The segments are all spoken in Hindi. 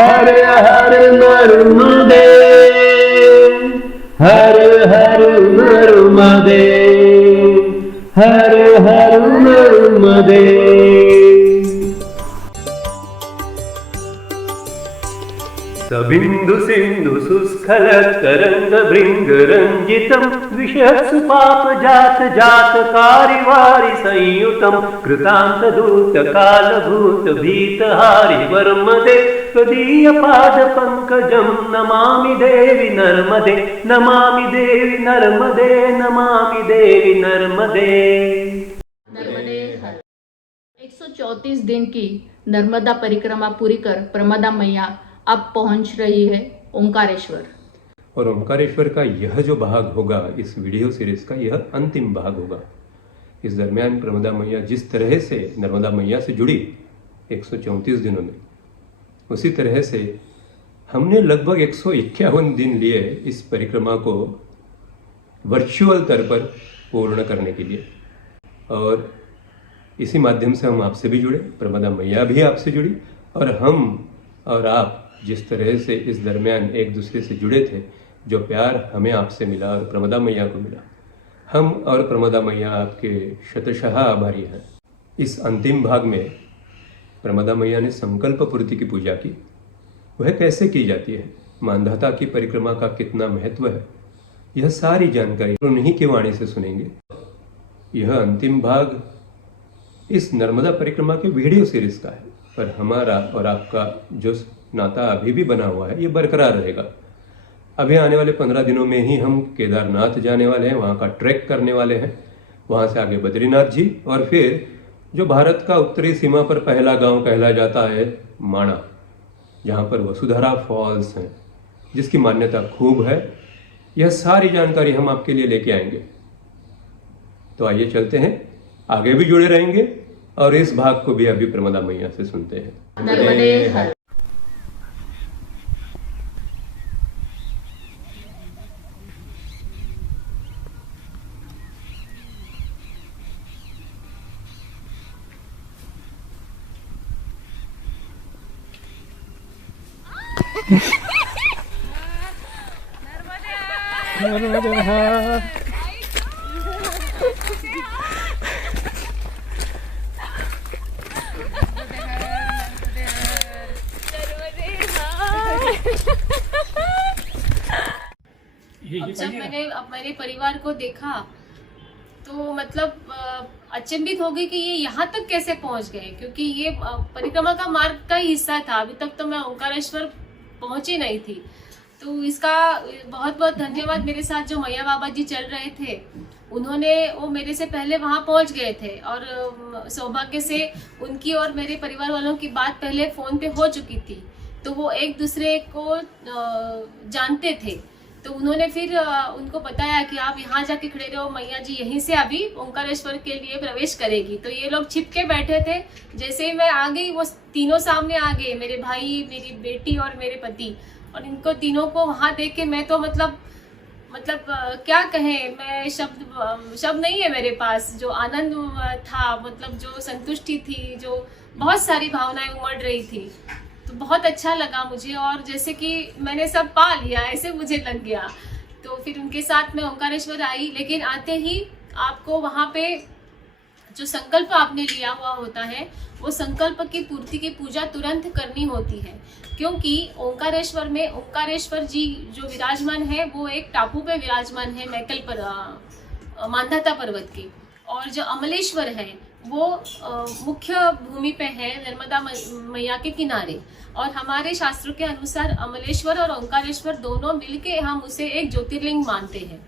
हर हर नर्मदे, हर हर नर्मदे, हर हर नर्मदे। सबिंदु सिंधु सुस्खल तरंग भृंग रंजितम विषत्सु पाप जात जात कारिवारि संयुतम कृतांत दूत काल भूत भीत हारि वर्मदे त्वदीय पाद पंकजम नमामि देवी नर्मदे, नमामि देवी नर्मदे, नमामि देवी नर्मदे। नर्मदे हर 134 दिन की नर्मदा परिक्रमा पूरी कर प्रमदा मैया अब पहुंच रही है ओंकारेश्वर। और ओंकारेश्वर का यह जो भाग होगा इस वीडियो सीरीज का, यह अंतिम भाग होगा। इस दरमियान प्रमदा मैया जिस तरह से नर्मदा मैया से जुड़ी 134 दिनों में, उसी तरह से हमने लगभग 151 दिन लिए इस परिक्रमा को वर्चुअल स्तर पर पूर्ण करने के लिए। और इसी माध्यम से हम आपसे भी जुड़े, प्रमदा मैया भी आपसे जुड़ी, और हम और आप जिस तरह से इस दरमियान एक दूसरे से जुड़े थे, जो प्यार हमें आपसे मिला और प्रमदा मैया को मिला, हम और प्रमदा मैया आपके शतशः आभारी हैं। इस अंतिम भाग में प्रमदा मैया ने संकल्प पूर्ति की पूजा की। वह कैसे की जाती है, मानधाता की परिक्रमा का कितना महत्व है, यह सारी जानकारी उन्हीं की वाणी से सुनेंगे। यह अंतिम भाग इस नर्मदा परिक्रमा के वीडियो सीरीज का है, पर हमारा और आपका जो नाता अभी भी बना हुआ है ये बरकरार रहेगा। अभी आने वाले 15 दिनों में ही हम केदारनाथ जाने वाले हैं, वहाँ का ट्रैक करने वाले हैं, वहाँ से आगे बद्रीनाथ जी, और फिर जो भारत का उत्तरी सीमा पर पहला गांव कहला जाता है माणा, जहाँ पर वसुधारा फॉल्स हैं, जिसकी मान्यता खूब है। यह सारी जानकारी हम आपके लिए लेके आएंगे। तो आइए चलते हैं, आगे भी जुड़े रहेंगे और इस भाग को भी अभी प्रमदा मैया से सुनते हैं। नर्मदे हर। नर्मदे हर। जब मैंने मेरे परिवार को देखा तो मतलब अचंभित हो गई कि ये यहाँ तक कैसे पहुँच गए, क्योंकि ये परिक्रमा का मार्ग का ही हिस्सा था। अभी तक तो मैं ओंकारेश्वर पहुंची नहीं थी। तो इसका बहुत बहुत धन्यवाद मेरे साथ जो मैया बाबा जी चल रहे थे, उन्होंने वो मेरे से पहले वहाँ पहुँच गए थे, और सौभाग्य से उनकी और मेरे परिवार वालों की बात पहले फ़ोन पे हो चुकी थी, तो वो एक दूसरे को जानते थे। तो उन्होंने फिर उनको बताया कि आप यहाँ जाके खड़े रहो, मैया जी यहीं से अभी ओंकारेश्वर के लिए प्रवेश करेगी। तो ये लोग छिप के बैठे थे। जैसे ही मैं आ गई वो तीनों सामने आ गए, मेरे भाई, मेरी बेटी और मेरे पति। और इनको तीनों को वहाँ देख के मैं तो मतलब क्या कहें, मैं शब्द नहीं है मेरे पास। जो आनंद था, मतलब जो संतुष्टि थी, जो बहुत सारी भावनाएं उमड़ रही थी, तो बहुत अच्छा लगा मुझे। और जैसे कि मैंने सब पा लिया ऐसे मुझे लग गया। तो फिर उनके साथ मैं ओंकारेश्वर आई, लेकिन आते ही आपको वहाँ पे जो संकल्प आपने लिया हुआ होता है, वो संकल्प की पूर्ति की पूजा तुरंत करनी होती है, क्योंकि ओंकारेश्वर में ओंकारेश्वर जी जो विराजमान है वो एक टापू पे विराजमान है, मैकल पर मानधाता पर्वत की। और जो अमलेश्वर है वो मुख्य भूमि पे है, नर्मदा मैया के किनारे। और हमारे शास्त्रों के अनुसार अमलेश्वर और ओंकारेश्वर दोनों मिलके हम उसे एक ज्योतिर्लिंग मानते हैं।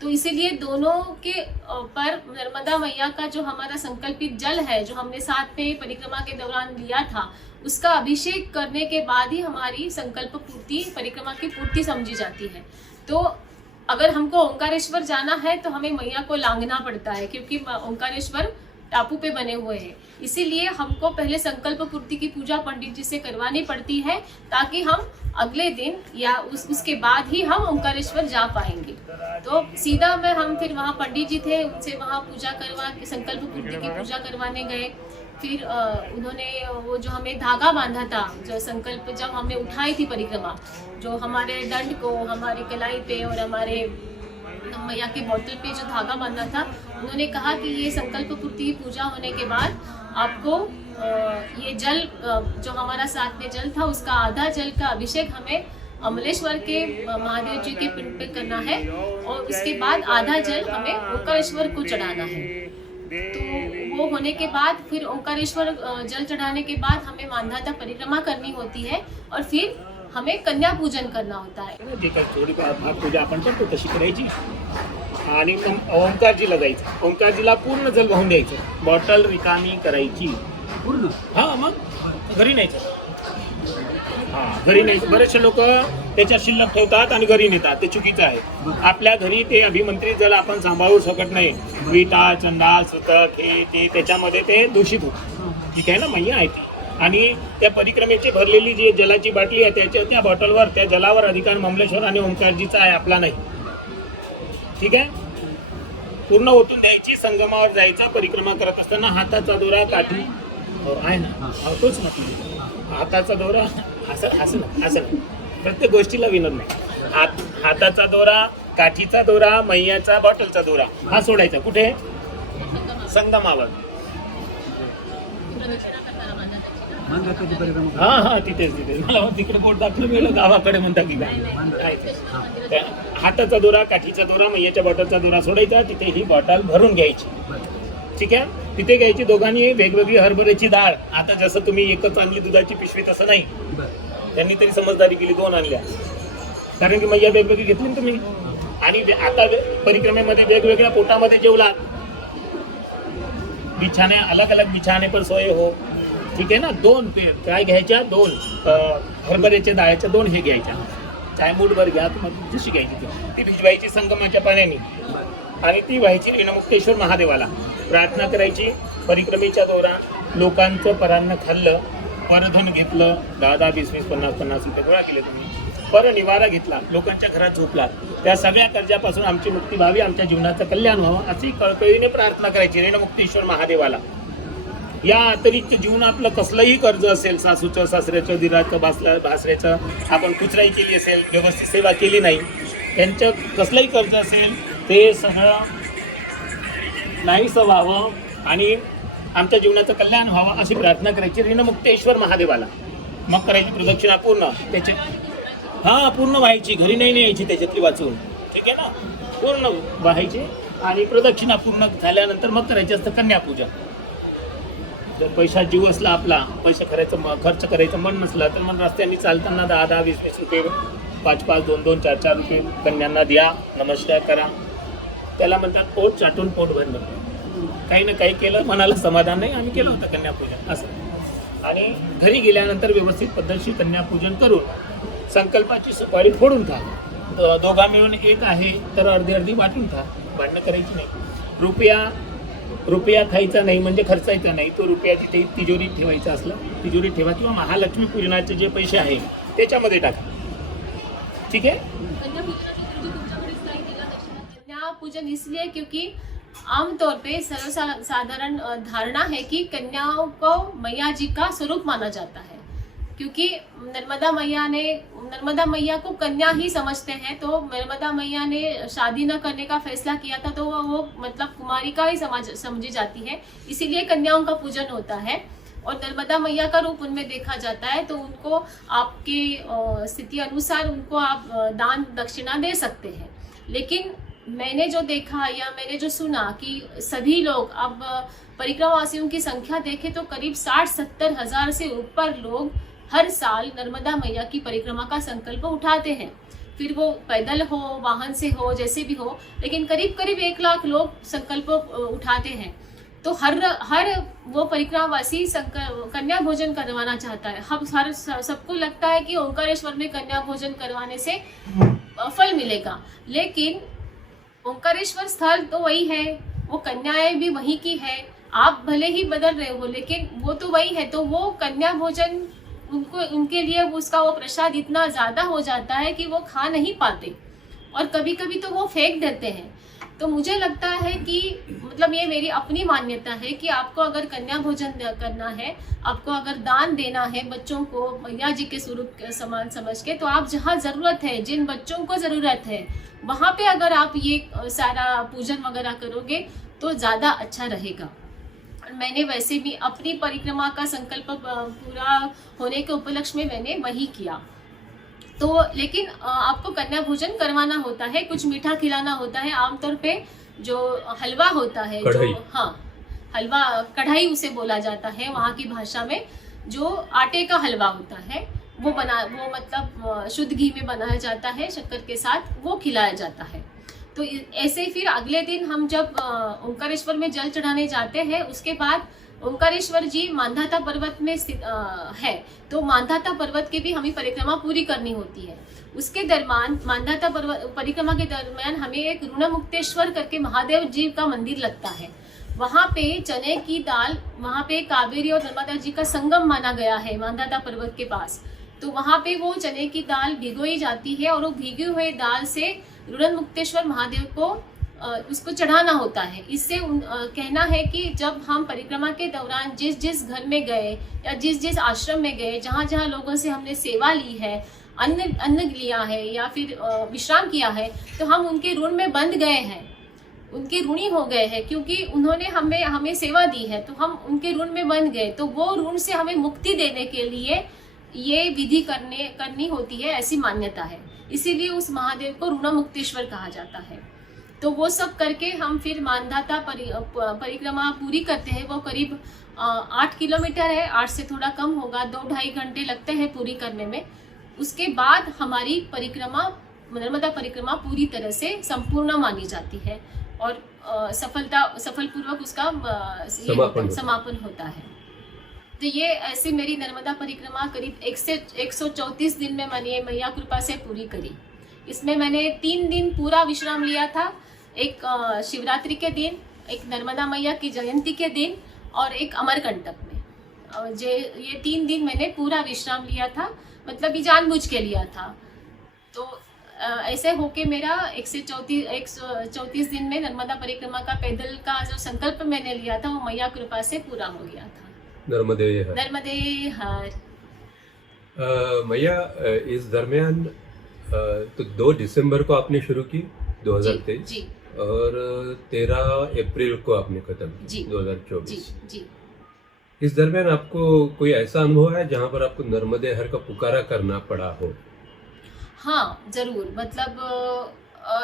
तो इसीलिए दोनों के पर नर्मदा मैया का जो हमारा संकल्पित जल है, जो हमने साथ में परिक्रमा के दौरान लिया था, उसका अभिषेक करने के बाद ही हमारी संकल्प पूर्ति, परिक्रमा की पूर्ति समझी जाती है। तो अगर हमको ओंकारेश्वर जाना है तो हमें मैया को लांघना पड़ता है, क्योंकि ओंकारेश्वर टापू पे बने हुए हैं। इसीलिए हमको पहले संकल्प पूर्ति की पूजा पंडित जी से करवानी पड़ती है, ताकि हम अगले दिन या उसके बाद ही हम ओंकारेश्वर जा पाएंगे। तो सीधा हम फिर वहाँ पंडित जी थे, उनसे वहाँ पूजा करवा के संकल्प पूर्ति की पूजा करवाने गए। फिर उन्होंने वो जो हमें धागा बांधा था, जो संकल्प जब हमने उठाई थी परिक्रमा, जो हमारे दंड को, हमारी कलाई पे और हमारे मैया के बोतल पे जो धागा बांधा था, उन्होंने कहा कि ये संकल्प पूर्ति पूजा होने के बाद आपको ये जल जो हमारा साथ में जल था उसका आधा जल का अभिषेक हमें अमलेश्वर के महादेव जी के पिंड पे करना है और उसके बाद आधा जल हमें ओंकारेश्वर को चढ़ाना है। तो वो होने के बाद फिर ओंकारेश्वर जल चढ़ाने के बाद हमें मानधाता परिक्रमा करनी होती है और फिर हमें कन्या पूजन करना होता है। जे काही थोडी भाग पूजा आपण करतो तशी करायची आणि मग ओंकारजीला जायचं, ओंकारजीला पूर्ण जल वाहून द्यायचं, बॉटल रिकामी करायची पूर्ण। हा मग घरी न्यायचं, हा घरी न्यायचं। बरेचसे लोक त्याच्या शिल्लक ठेवतात आणि घरी नेतात, ते चुकीचं आहे। आपल्या घरी ते अभिमंत्रित जल आपण सांभाळू शकत नाही, विटा चंडाल सुतक हे ते त्याच्यामध्ये ते दूषित होतं, ठीक आहे ना, मैया आहे ती। आणि त्या परिक्रमेची भरलेली जी जलाची बाटली आहे त्या बॉटलवर त्या जलावर अधिकार ममलेश्वर आणि ओंकारजीचा आहे, आपला नाही, ठीक आहे। पूर्ण ओतून द्यायची, संगमावर जायचा, परिक्रमा करत असताना हाताचा दोरा काठी आहे ना, तोच ना हाताचा दोरा, असं प्रत्येक गोष्टीला विनोद नाही। हाताचा दोरा, काठीचा दोरा, मैयाचा बॉटलचा दोरा हा सोडायचा कुठे, संगमावर। हा तिथेच मला तिकडे बोट दाखलं गेलं, गावाकडे म्हणता की काय। हाताचा दोरा, काठीचा दोरा, मैयाच्या बॉटलचा दोरा सोडायचा, तिथे ही बॉटल भरून घ्यायची, ठीक आहे। तिथे घ्यायची दोघांनी वेगवेगळी हरभऱ्याची डाळ, आता जसं तुम्ही एकच आणली दुधाची पिशवी तसं नाही, त्यांनी तरी समजदारी केली, 2 आणल्या, कारण की मैया वेगवेगळी घेतली ना तुम्ही। आणि आता परिक्रमेमध्ये वेगवेगळ्या पोटामध्ये जेवलात, बिछाने अलग अलग बिछाने पर सोय हो, ठीक आहे ना। 2 काय घ्यायच्या, 2 हरभऱ्याच्या डाळ्याच्या 2 हे घ्यायच्या, चाय मूठभर घ्या तुम्हाला जशी घ्यायची ती भिजवायची संगमाच्या पाण्याने आणि ती व्हायची ऋणमुक्तेश्वर महादेवाला, प्रार्थना करायची। परिक्रमेच्या दौरान लोकांचं परान्न खाल्लं, परधन घेतलं, 10, 20, 50 रुपये गोळा केले तुम्ही, पर निवारा घेतला, लोकांच्या घरात झोपला, त्या सगळ्या कर्जापासून आमची मुक्ती व्हावी, आमच्या जीवनाचं कल्याण व्हावं अशी कळकळीने प्रार्थना करायची ऋणमुक्तेश्वर महादेवाला। या अतिरिक्त जीवनातलं कसलंही कर्ज असेल, सासूचं, सासऱ्याचं, दिराचं, भासऱ्याचं, आपण कुचराई केली असेल, व्यवस्थित सेवा केली नाही, त्यांचं कसलंही कर्ज असेल ते सगळं नाहीसं व्हावं आणि आमच्या जीवनाचं कल्याण व्हावं अशी प्रार्थना करायची ऋणमुक्तेश्वर महादेवाला। मग करायची प्रदक्षिणा पूर्ण, त्याची पूर्ण व्हायची, घरी नाही न्यायची त्याच्यातली वाचून, ठीक आहे ना, पूर्ण व्हायची आणि प्रदक्षिणा पूर्ण झाल्यानंतर मग करायची असतं कन्यापूजा। जर पैसा जीव असला आपला, पैसा खर्च करायचं मन नसला तर मग रस्त्याने चालताना 10, 20 रुपये, 5, 2, 4 रुपये कन्यांना द्या, नमस्कार करा, त्याला म्हणतात पोट चाटून पोट भरणं। काही ना काही केलं, मनाला समाधान नाही, आम्ही केलं होतं कन्यापूजन असं। आणि घरी गेल्यानंतर व्यवस्थित पद्धतशीर कन्यापूजन करून संकल्पाची सुपारी फोडून खा, दोघा मिळून एक आहे तर अर्धी वाटून खा, भांडणं करायची नाही। रुपया खायचा नाही म्हणजे खर्चायचा नाही, तो रुपया तिथे तिजोरीत ठेवायचा असला तिजोरीत ठेवा, किंवा महालक्ष्मी पूजनाचे जे पैसे आहे त्याच्यामध्ये टाका, ठीक है। कन्या पूजन इसलिए क्योंकि आमतौर पे सर्वसाधारण धारणा है कि कन्याओं को मैया जी का स्वरूप माना जाता है, क्योंकि नर्मदा मैया को कन्या ही समझते हैं। तो नर्मदा मैया ने शादी न करने का फैसला किया था, तो वो मतलब कुमारिका ही समझी जाती है, इसीलिए कन्याओं का पूजन होता है और नर्मदा मैया का रूप उनमें देखा जाता है। तो उनको आपके स्थिति अनुसार उनको आप दान दक्षिणा दे सकते हैं। लेकिन मैंने जो देखा या मैंने जो सुना कि सभी लोग अब परिक्रमावासियों की संख्या देखें तो करीब 60-70 हजार से ऊपर लोग हर साल नर्मदा मैया की परिक्रमा का संकल्प उठाते हैं, फिर वो पैदल हो, वाहन से हो, जैसे भी हो, लेकिन करीब 1 लाख लोग संकल्प उठाते हैं। तो हर वो परिक्रमावासी कन्या भोजन करवाना चाहता है। हम सबको लगता है कि ओंकारेश्वर में कन्या भोजन करवाने से फल मिलेगा, लेकिन ओंकारेश्वर स्थल तो वही है, वो कन्याएं भी वहीं की है, आप भले ही बदल रहे हो लेकिन वो तो वही है। तो वो कन्या भोजन उनके लिए उसका वो प्रसाद इतना ज्यादा हो जाता है कि वो खा नहीं पाते। और कभी कभी तो वो फेंक देते हैं। तो मुझे लगता है कि मतलब ये मेरी अपनी मान्यता है कि आपको अगर कन्या भोजन करना है, आपको अगर दान देना है बच्चों को मैया जी के स्वरूप के समान समझ के, तो आप जहाँ ज़रूरत है, जिन बच्चों को ज़रूरत है, वहाँ पे अगर आप ये सारा पूजन वगैरह करोगे तो ज़्यादा अच्छा रहेगा। मैंने वैसे भी अपनी परिक्रमा का संकल्प पूरा होने के उपलक्ष्य में मैंने वही किया। तो लेकिन आपको कन्या भोजन करवाना होता है, कुछ मीठा खिलाना होता है। आमतौर पे जो हलवा होता है, जो हलवा कढ़ाई उसे बोला जाता है वहाँ की भाषा में, जो आटे का हलवा होता है वो मतलब शुद्ध घी में बनाया जाता है, शक्कर के साथ वो खिलाया जाता है। तो ऐसे फिर अगले दिन हम जब ओंकारेश्वर में जल चढ़ाने जाते हैं, उसके बाद ओंकारेश्वर जी मांधाता पर्वत में स्थित है, तो मांधाता पर्वत की भी हमें परिक्रमा पूरी करनी होती है। उसके दरम्यान मांधाता पर्वत परिक्रमा के दरम्यान हमें एक ऋणमुक्तेश्वर करके महादेव जी का मंदिर लगता है। वहाँ पे चने की दाल, वहाँ पे कावेरी और नर्मदा जी का संगम माना गया है मांधाता पर्वत के पास। तो वहाँ पे वो चने की दाल भिगोई जाती है और वो भीगी हुए दाल से ऋणमुक्तेश्वर महादेव को उसको चढ़ाना होता है। इससे कहना है कि जब हम परिक्रमा के दौरान जिस जिस घर में गए या जिस जिस आश्रम में गए, जहाँ जहाँ लोगों से हमने सेवा ली है, अन्न लिया है या फिर विश्राम किया है, तो हम उनके ऋण में बंध गए हैं, उनके ऋणी हो गए हैं, क्योंकि उन्होंने हमें सेवा दी है, तो हम उनके ऋण में बंध गए। तो वो ऋण से हमें मुक्ति देने के लिए ये विधि करनी होती है, ऐसी मान्यता है। इसीलिए उस महादेव को ऋणमुक्तेश्वर कहा जाता है। तो वो सब करके हम फिर मांधाता परिक्रमा पूरी करते हैं। वो करीब 8 किलोमीटर है, 8 से थोड़ा कम होगा, 2-2.5 घंटे लगते हैं पूरी करने में। उसके बाद हमारी परिक्रमा, नर्मदा परिक्रमा पूरी तरह से संपूर्ण मानी जाती है और सफलपूर्वक उसका समापन होता है। तो ये ऐसे मेरी नर्मदा परिक्रमा करीब 134 दिन में मैंने मैया कृपा से पूरी करी। इसमें मैंने 3 दिन पूरा विश्राम लिया था, एक शिवरात्रि के दिन, एक नर्मदा मैया की जयंती के दिन और एक अमरकंटक में। ये 3 दिन मैंने पूरा विश्राम लिया था, मतलब ये जानबूझ के लिया था। तो ऐसे होके मेरा 134 दिन में नर्मदा परिक्रमा का पैदल का जो संकल्प मैंने लिया था वो मैया कृपा से पूरा हो गया था। नर्मदे हर। मैया, इस दरमियान तो 2 दिसंबर को आपने शुरू की 2023 जी, और 13 अप्रैल को आपने खत्म की 2024 जी। इस दरमियान आपको कोई ऐसा अनुभव है जहाँ पर आपको नर्मदे हर का पुकारा करना पड़ा हो? हाँ जरूर, मतलब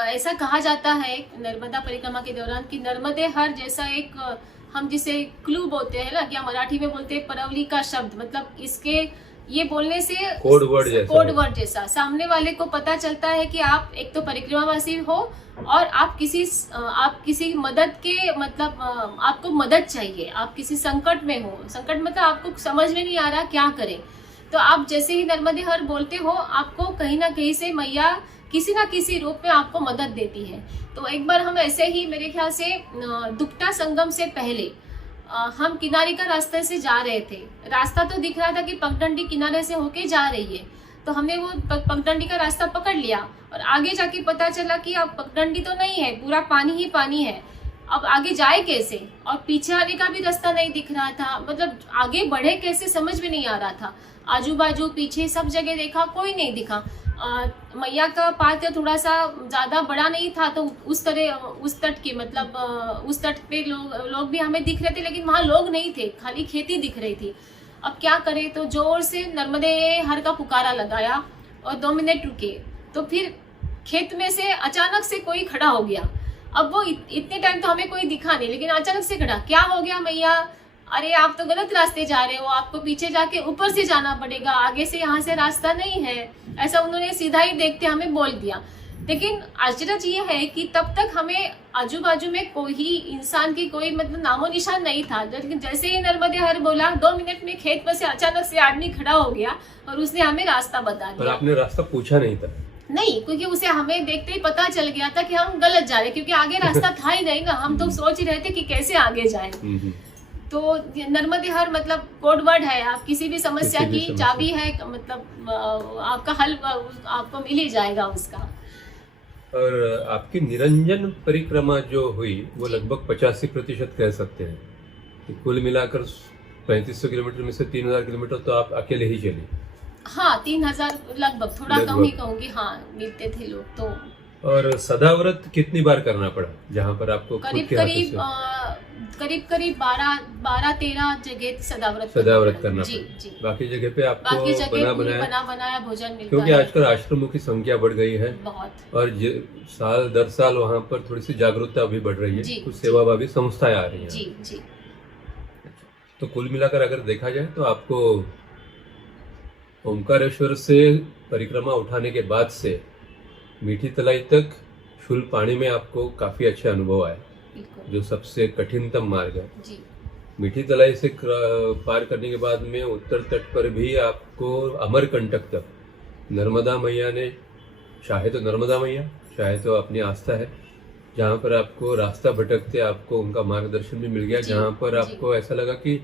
ऐसा कहा जाता है नर्मदा परिक्रमा के दौरान कि नर्मदे हर जैसा एक हम जिसे क्लू बोलते हैं ना, क्या मराठी में बोलते हैं परवली का शब्द, मतलब इसके ये बोलने से कोड वर्ड जैसा सामने वाले को पता चलता है कि आप एक तो परिक्रमावासी हो और आप किसी मदद के, मतलब आपको मदद चाहिए, आप किसी संकट में हो। संकट मतलब आपको समझ में नहीं आ रहा क्या करें, तो आप जैसे ही नर्मदे हर बोलते हो, आपको कहीं ना कहीं से मैया किसी ना किसी रूप में आपको मदद देती है। तो एक बार हम ऐसे ही, मेरे ख्याल से दुपटा संगम से पहले हम किनारे का रास्ते से जा रहे थे। रास्ता तो दिख रहा था कि पगडंडी किनारे से होके जा रही है, तो हमने वो पगडंडी का रास्ता पकड़ लिया और आगे जाके पता चला कि अब पगडंडी तो नहीं है, पूरा पानी ही पानी है। अब आगे जाए कैसे, और पीछे आने का भी रास्ता नहीं दिख रहा था, मतलब आगे बढ़े कैसे समझ में नहीं आ रहा था। आजू बाजू पीछे सब जगह देखा, कोई नहीं दिखा। मैया का पात्र थोड़ा सा ज्यादा बड़ा नहीं था, तो उस तट की, मतलब उस तट पे लोग भी हमें दिख रहे थे, लेकिन वहाँ लोग नहीं थे, खाली खेती दिख रही थी। अब क्या करें, तो जोर से नर्मदे हर का पुकारा लगाया और 2 मिनट रुके, तो फिर खेत में से अचानक से कोई खड़ा हो गया। अब वो इतने टाइम तो हमें कोई दिखा नहीं, लेकिन अचानक से खड़ा, क्या हो गया मैया, अरे आप तो गलत रास्ते जा रहे हो, आपको पीछे जाके ऊपर से जाना पड़ेगा, आगे से यहाँ से रास्ता नहीं है, ऐसा उन्होंने सीधा ही देखते हमें बोल दिया। लेकिन आश्चर्य ये है कि तब तक हमें आजू बाजू में कोई इंसान की कोई मतलब नामो निशान नहीं था, लेकिन जैसे ही नर्मदे हर बोला 2 मिनट में खेत में से अचानक से आदमी खड़ा हो गया और उसने हमें रास्ता बता दिया। और आपने रास्ता पूछा नहीं था? नहीं, क्योंकि उसे हमें देखते ही पता चल गया था कि हम गलत जा रहे, क्योंकि आगे रास्ता था ही नहीं ना, हम तो सोच ही रहे थे कि कैसे आगे जाए। तो नर्मदे हर मतलब कोड वर्ड है, आप किसी भी समस्या की चाबी है, मतलब आपका हल आपको मिल ही जाएगा उसका। और आपकी निरंजन परिक्रमा जो हुई वो लगभग 85% कह सकते हैं कि कुल मिलाकर 3500 किलोमीटर में से 3000 किलोमीटर तो आप अकेले ही चले। हाँ 3000 लगभग, थोड़ा कम ही कहूँगी। हाँ मिलते थे लोग तो। और सदाव्रत कितनी बार करना पड़ा जहाँ पर आपको खुद के हाथों से? करीब 12-13 जगह सदाव्रत करना जी पड़ा। जी। बाकी जगह पे आपको बाकी जगह बना बनाया भोजन मिलता क्योंकि है। आजकल आश्रमों की संख्या बढ़ गई है बहुत। और साल दर साल वहाँ पर थोड़ी सी जागरूकता भी बढ़ रही जी, है, कुछ सेवाभावी संस्थाएं आ रही हैं। जी जी। तो कुल मिलाकर अगर देखा जाए तो आपको ओमकारेश्वर से परिक्रमा उठाने के बाद से मीठी तलाई तक शुल पानी में आपको काफी अच्छे अनुभव आए, बिल्कुल जो सबसे कठिनतम मार्ग है। जी मीठी तलाई से पार करने के बाद में उत्तर तट पर भी आपको अमरकंटक तक नर्मदा मैया ने, चाहे तो नर्मदा मैया चाहे तो अपनी आस्था है, जहाँ पर आपको रास्ता भटकते आपको उनका मार्गदर्शन भी मिल गया, जी, जहाँ पर जी। आपको ऐसा लगा कि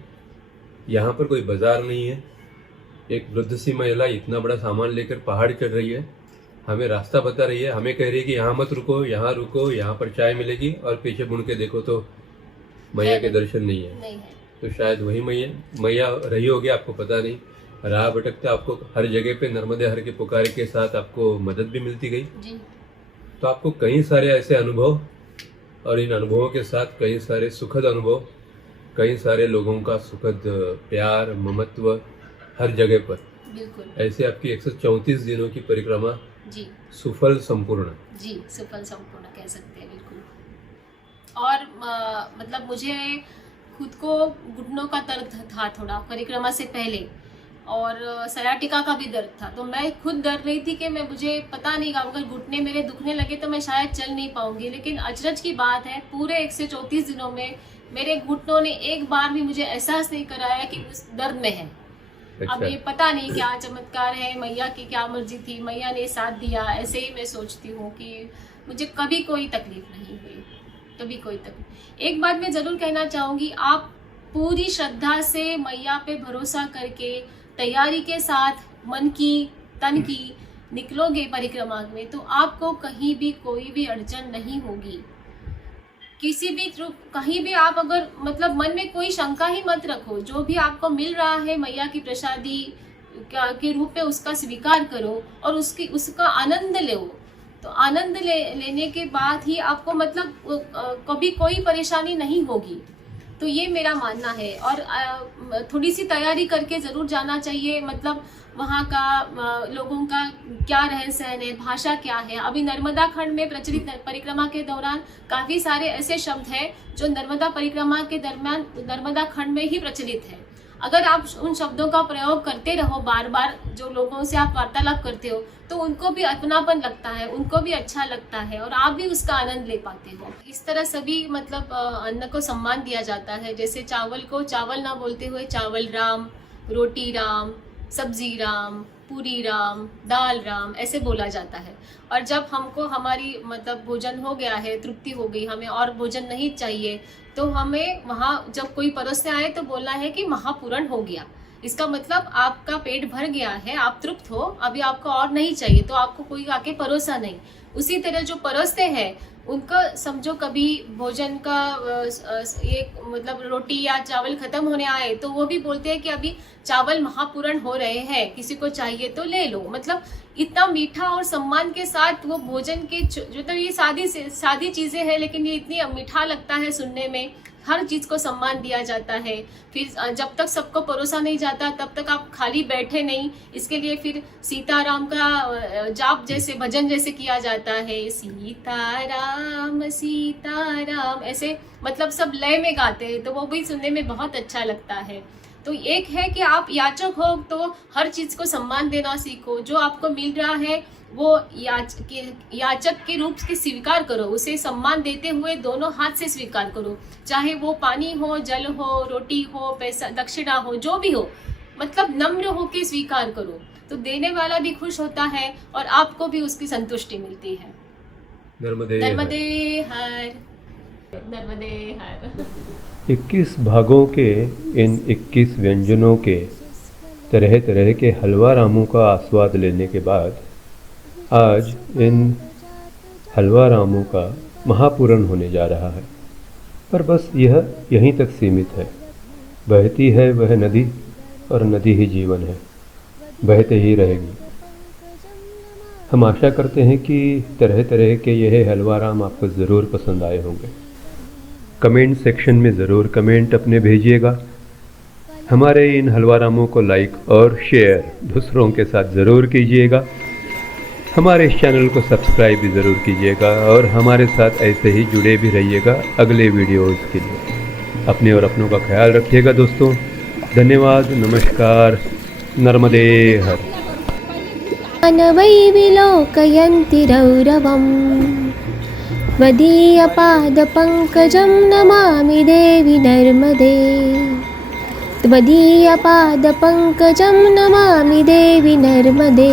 यहाँ पर कोई बाजार नहीं है, एक वृद्ध सी महिला इतना बड़ा सामान लेकर पहाड़ चढ़ रही है, हमें रास्ता बता रही है, हमें कह रही है कि यहाँ मत रुको, यहाँ रुको, यहाँ पर चाय मिलेगी, और पीछे मुड़ के देखो तो मैया के दर्शन नहीं है। नहीं है। तो शायद वही मैया रही होगी, आपको पता नहीं। राह भटकते आपको हर जगह पे नर्मदे हर के पुकारे के साथ आपको मदद भी मिलती गई। जी तो आपको कई सारे ऐसे अनुभव, और इन अनुभवों के साथ कई सारे सुखद अनुभव, कई सारे लोगों का सुखद प्यार ममत्व हर जगह पर, बिल्कुल ऐसे आपकी 134 दिनों की परिक्रमा जी सुफल संपूर्ण। जी सफल संपूर्ण कह सकते हैं बिल्कुल। और मतलब मुझे खुद को घुटनों का दर्द था थोड़ा परिक्रमा से पहले, और सयाटिका का भी दर्द था। तो मैं खुद डर रही थी कि मुझे पता नहीं अगर घुटने मेरे दुखने लगे तो मैं शायद चल नहीं पाऊंगी। लेकिन अचरज की बात है, पूरे 134 दिनों में मेरे घुटनों ने एक बार भी मुझे एहसास नहीं कराया कि उस दर्द में है। अब ये पता नहीं क्या चमत्कार है, मैया की क्या मर्जी थी, मैया ने साथ दिया। ऐसे ही मैं सोचती हूँ कि मुझे कभी कोई तकलीफ नहीं हुई, कभी कोई तकलीफ। एक बात मैं जरूर कहना चाहूंगी, आप पूरी श्रद्धा से मैया पे भरोसा करके तैयारी के साथ मन की तन की निकलोगे परिक्रमा में, तो आपको कहीं भी कोई भी अड़चन नहीं होगी। किसी भी कहीं भी आप अगर मतलब मन में कोई शंका ही मत रखो, जो भी आपको मिल रहा है मैया की प्रसादी के रूप में उसका स्वीकार करो और उसका आनंद लो। तो आनंद लेने के बाद ही आपको मतलब कभी कोई परेशानी नहीं होगी। तो ये मेरा मानना है। और थोड़ी सी तैयारी करके ज़रूर जाना चाहिए, मतलब वहाँ का लोगों का क्या रहन सहन है, भाषा क्या है। अभी नर्मदा खंड में प्रचलित परिक्रमा के दौरान काफ़ी सारे ऐसे शब्द हैं जो नर्मदा परिक्रमा के दरमियान नर्मदा खंड में ही प्रचलित है। अगर आप उन शब्दों का प्रयोग करते रहो बार बार, जो लोगों से आप वार्तालाप करते हो, तो उनको भी अपनापन लगता है, उनको भी अच्छा लगता है और आप भी उसका आनंद ले पाते हो। इस तरह सभी मतलब अन्न को सम्मान दिया जाता है। जैसे चावल को चावल ना बोलते हुए चावल राम, रोटी राम, सब्जी राम, पूरी राम, दाल राम ऐसे बोला जाता है। और जब हमको हमारी मतलब भोजन हो गया है, तृप्ति हो गई, हमें और भोजन नहीं चाहिए, तो हमें वहाँ जब कोई परोसने आए तो बोलना है कि महापूरण हो गया। इसका मतलब आपका पेट भर गया है, आप तृप्त हो, अभी आपको और नहीं चाहिए, तो आपको कोई आके परोसा नहीं। उसी तरह जो परोसते हैं उनका समझो कभी भोजन का एक मतलब रोटी या चावल खत्म होने आए तो वो भी बोलते हैं कि अभी चावल महापूरण हो रहे हैं, किसी को चाहिए तो ले लो। मतलब इतना मीठा और सम्मान के साथ वो भोजन के जो तो ये सादी चीजें हैं, लेकिन ये इतनी मीठा लगता है सुनने में। हर चीज को सम्मान दिया जाता है। फिर जब तक सबको परोसा नहीं जाता तब तक आप खाली बैठे नहीं, इसके लिए फिर सीताराम का जाप जैसे भजन जैसे किया जाता है, सीताराम सीताराम ऐसे, मतलब सब लय में गाते हैं, तो वो भी सुनने में बहुत अच्छा लगता है। तो एक है कि आप याचक हो तो हर चीज को सम्मान देना सीखो, जो आपको मिल रहा है वो याचक के रूप से स्वीकार करो, उसे सम्मान देते हुए दोनों हाथ से स्वीकार करो, चाहे वो पानी हो, जल हो, रोटी हो, पैसा दक्षिणा हो, जो भी हो, मतलब नम्र होके स्वीकार करो। तो देने वाला भी खुश होता है और आपको भी उसकी संतुष्टि मिलती है। नर्मदे हर, नर्मदे हर। 21 भागों के इन 21 व्यंजनों के तरह तरह के हलवा रामों का आस्वाद लेने के बाद आज इन हलवारामों का महापूरण होने जा रहा है। पर बस यह यहीं तक सीमित है। बहती है वह नदी और नदी ही जीवन है, बहते ही रहेगी। हम आशा करते हैं कि तरह तरह के यह हलवाराम आपको ज़रूर पसंद आए होंगे। कमेंट सेक्शन में ज़रूर कमेंट अपने भेजिएगा। हमारे इन हलवारामों को लाइक और शेयर दूसरों के साथ ज़रूर कीजिएगा। हमारे इस चैनल को सब्सक्राइब भी ज़रूर कीजिएगा और हमारे साथ ऐसे ही जुड़े भी रहिएगा अगले वीडियोज़ के लिए। अपने और अपनों का ख्याल रखिएगा दोस्तों। धन्यवाद, नमस्कार, नर्मदे हर। वै विलोकयन्ति रौरवम् त्वदीयपादपङ्कजं नमामि देवि नर्मदे। त्वदीयपादपङ्कजं नमामि देवि नर्मदे।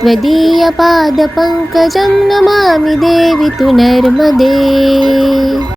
त्वदीयपादपङ्कजं नमामि देवि तु नर्मदे।